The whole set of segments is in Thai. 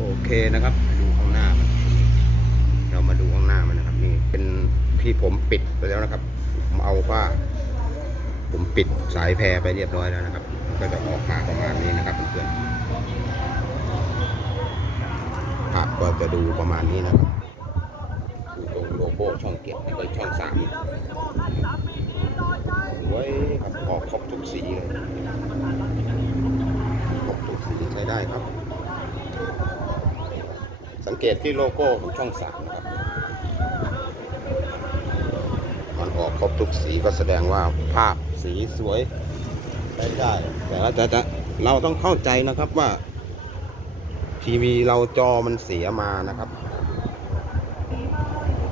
โอเคนะครับดูข้างหน้ามันเรามาดูข้างหน้ามันนะครับ นี่เป็นที่ผมปิดไปแล้วนะครับผมเอาว่าผมปิดสายแพรไปเรียบร้อยแล้วนะครับ ก็จะออกมาประมาณนี้นะครับเพื่อนๆภาพก็จะดูประมาณนี้นะครับดูตรงโลโก้ช่องเก็บแล้วก็ช่องสามสวยครับออกครบทุกสีเลยครบทุกสีใช้ได้ครับ สังเกตที่โลโก้ของช่องสามนะครับ มันออกครบทุกสีก็แสดงว่าภาพสีสวยใช้ได้ แต่ว่าจะจะเราต้องเข้าใจนะครับว่า ทีวีเราจอมันเสียมานะครับ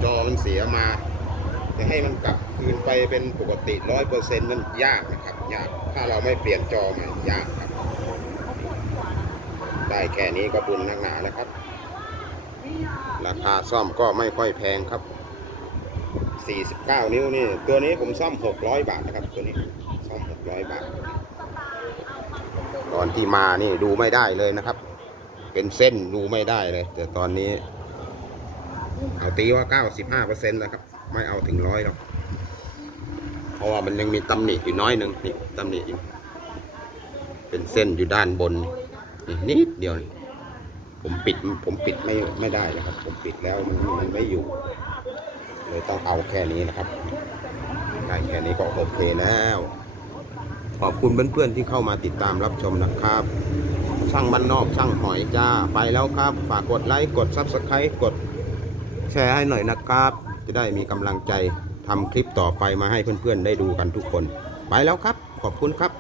จอมันเสียมา จะให้มันกลับคืนไปเป็นปกติร้อยเปอร์เซ็นต์นั้นยากนะครับ ยาก ถ้าเราไม่เปลี่ยนจอใหม่ยากครับ ได้แค่นี้ก็บุญนักหนาแล้วครับ ราคาซ่อมก็ไม่ค่อยแพงครับ 49 นิ้วนี่ ตัวนี้ผมซ่อม 600 บาทนะครับ ตัวนี้ซ่อม 600 บาท ตอนที่มานี่ดูไม่ได้เลยนะครับ เป็นเส้นดูไม่ได้เลย แต่ตอนนี้ เอาตีว่า 95%แล้วครับ ไม่เอาถึงร้อยหรอกเพราะว่ามันยังมีตำหนิอยู่น้อยหนึ่งนี่ตำหนิอยู่เป็นเส้นอยู่ด้านบนนี่นิดเดียวนี่ ผมปิดผมปิดไม่ไม่ได้แล้วครับ ผมปิดแล้วมันมันไม่อยู่ เลยต้องเอาแค่นี้นะครับได้แค่นี้ก็โอเคแล้ว ขอบคุณเพื่อนๆที่เข้ามาติดตามรับชมนะครับ ช่างบ้านนอกช่างหอยจ้าไปแล้วครับ ฝากกดไลค์กดซับสไครต์กดแชร์ให้หน่อยนะครับ จะได้มีกำลังใจทำคลิปต่อไปมาให้เพื่อนๆได้ดูกันทุกคน ไปแล้วครับ ขอบคุณครับ